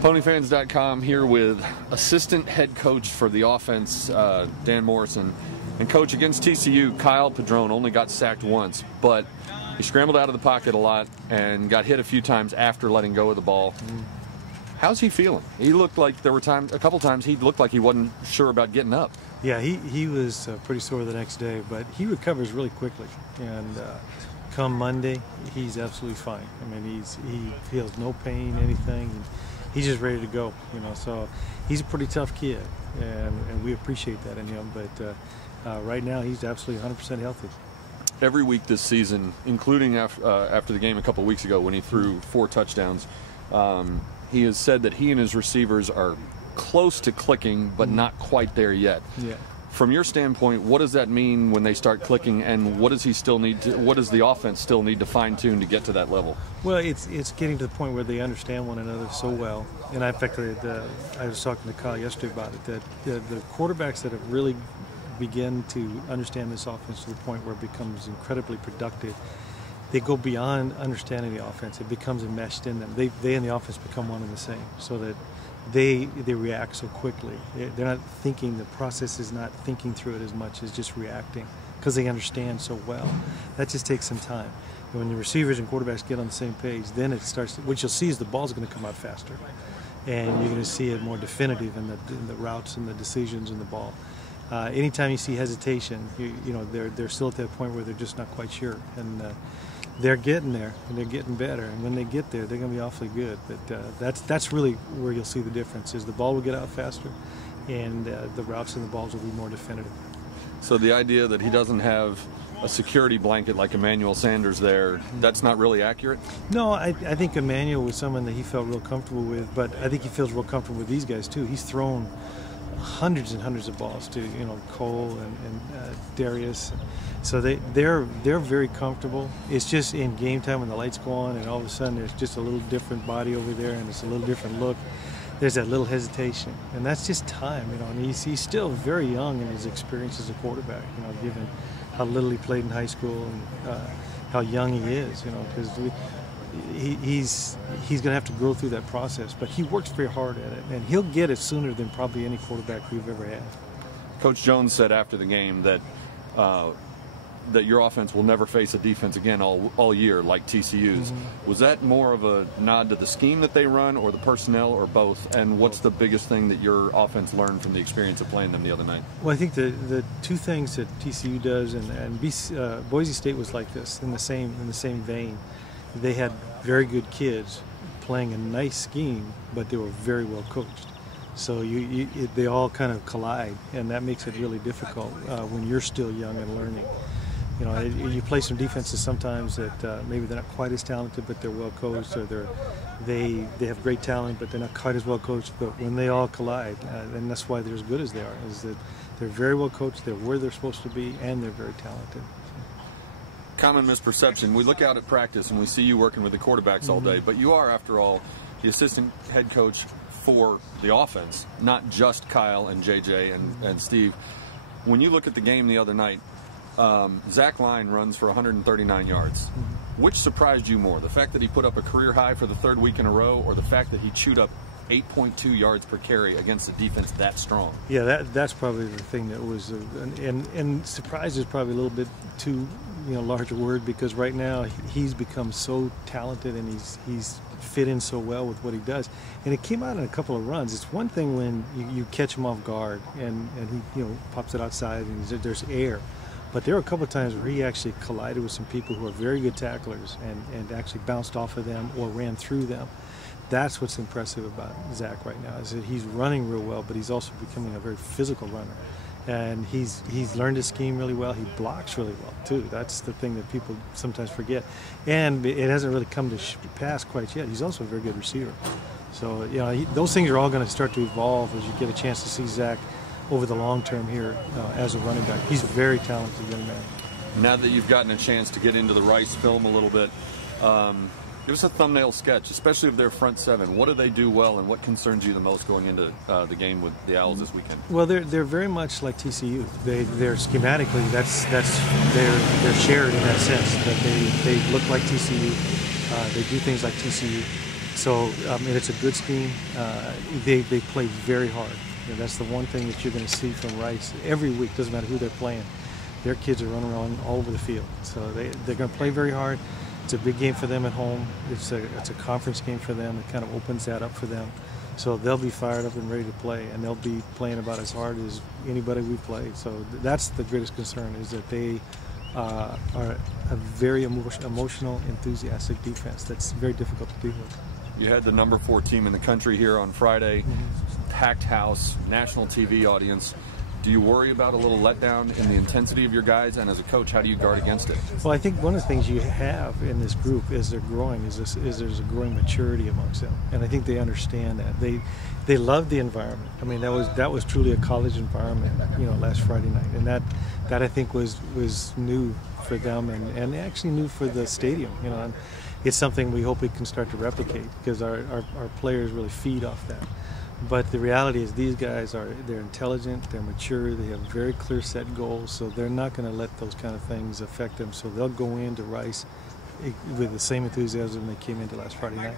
Ponyfans.com here with assistant head coach for the offense, Dan Morrison. And coach, against TCU, Kyle Padron only got sacked once, but he scrambled out of the pocket a lot and got hit a few times after letting go of the ball. How's he feeling? He looked like there were a couple times he looked like he wasn't sure about getting up. Yeah, he was pretty sore the next day, but he recovers really quickly. And come Monday, he's absolutely fine. I mean, he feels no pain, anything. He's just ready to go, you know. So he's a pretty tough kid, and we appreciate that in him. But right now, he's absolutely 100% healthy. Every week this season, including after the game a couple weeks ago when he threw 4 touchdowns, he has said that he and his receivers are close to clicking, but not quite there yet. Yeah. From your standpoint, what does that mean when they start clicking, and what does he still need to? What does the offense still need to fine-tune to get to that level? Well, it's getting to the point where they understand one another so well. And in fact, I was talking to Kyle yesterday about it, that the quarterbacks that have really begun to understand this offense to the point where it becomes incredibly productive, they go beyond understanding the offense. It becomes enmeshed in them. They and the offense become one and the same, so that they react so quickly. They're not thinking, the process is not thinking through it as much as just reacting, because they understand so well. That just takes some time. And when the receivers and quarterbacks get on the same page, then it starts, what you'll see is the ball's going to come out faster. And you're going to see it more definitive in the routes and the decisions in the ball. Anytime you see hesitation, you know, they're still at that point where they're just not quite sure. And they're getting there, and they're getting better. And when they get there, they're going to be awfully good. But that's really where you'll see the difference, is the ball will get out faster, and the routes and the balls will be more definitive. So the idea that he doesn't have a security blanket like Emmanuel Sanders there, that's not really accurate? No, I think Emmanuel was someone that he felt real comfortable with, but I think he feels real comfortable with these guys too. He's thrown hundreds and hundreds of balls to, you know, Cole and Darius, so they're very comfortable. It's just in game time when the lights go on and all of a sudden there's just a little different body over there and it's a little different look. There's that little hesitation, and that's just time, you know. And he's still very young in his experience as a quarterback, you know, given how little he played in high school and how young he is, you know, because he's going to have to grow through that process, but he works very hard at it, and he'll get it sooner than probably any quarterback we've ever had. Coach Jones said after the game that that your offense will never face a defense again all year like TCU's. Was that more of a nod to the scheme that they run, or the personnel, or both? And what's the biggest thing that your offense learned from the experience of playing them the other night? Well, I think the two things that TCU does, and Boise State was like this in the same vein. They had very good kids playing a nice scheme, but they were very well coached. So they all kind of collide, and that makes it really difficult when you're still young and learning. You know, you play some defenses sometimes that maybe they're not quite as talented, but they're well coached, or they have great talent, but they're not quite as well coached. But when they all collide, and that's why they're as good as they are, is that they're very well coached, they're where they're supposed to be, and they're very talented. Common misperception. We look out at practice and we see you working with the quarterbacks all day, but you are, after all, the assistant head coach for the offense, not just Kyle and JJ and Steve. When you look at the game the other night, Zach Line runs for 139 yards. Which surprised you more, the fact that he put up a career high for the 3rd week in a row, or the fact that he chewed up 8.2 yards per carry against a defense that strong? Yeah, that's probably the thing that was, and surprise is probably a little bit too, you know, large a word, because right now he's become so talented and he's fit in so well with what he does, and it came out in a couple of runs. It's one thing when you catch him off guard and he, you know, pops it outside and there's air, but there were a couple of times where he actually collided with some people who are very good tacklers and actually bounced off of them or ran through them. That's what's impressive about Zach right now, is that he's running real well, but he's also becoming a very physical runner. And he's learned his scheme really well. He blocks really well too. That's the thing that people sometimes forget. And it hasn't really come to pass quite yet. He's also a very good receiver. So, you know, those things are all going to start to evolve as you get a chance to see Zach over the long term here as a running back. He's a very talented young man. Now that you've gotten a chance to get into the Rice film a little bit, give us a thumbnail sketch, especially of their front seven. What do they do well, and what concerns you the most going into the game with the Owls this weekend? Well, they're very much like TCU. They're schematically they're shared in that sense, that they look like TCU. They do things like TCU. So and it's a good scheme. They play very hard. That's the one thing that you're going to see from Rice every week. Doesn't matter who they're playing. Their kids are running around all over the field. So they're going to play very hard. It's a big game for them at home. It's a conference game for them. It kind of opens that up for them. So they'll be fired up and ready to play, and they'll be playing about as hard as anybody we play. So that's the greatest concern, is that they are a very emotional, enthusiastic defense that's very difficult to deal with. You had the number 4 team in the country here on Friday, packed house, national TV audience. Do you worry about a little letdown in the intensity of your guys? And as a coach, how do you guard against it? Well, I think one of the things you have in this group as they're growing is there's a growing maturity amongst them, and I think they understand that. They love the environment. I mean, that was truly a college environment, last Friday night, and that I think was new for them, and actually new for the stadium. And it's something we hope we can start to replicate, because our players really feed off that. But the reality is, these guys they're intelligent, they're mature, they have very clear set goals, so they're not going to let those kind of things affect them. So they'll go into Rice with the same enthusiasm they came into last Friday night.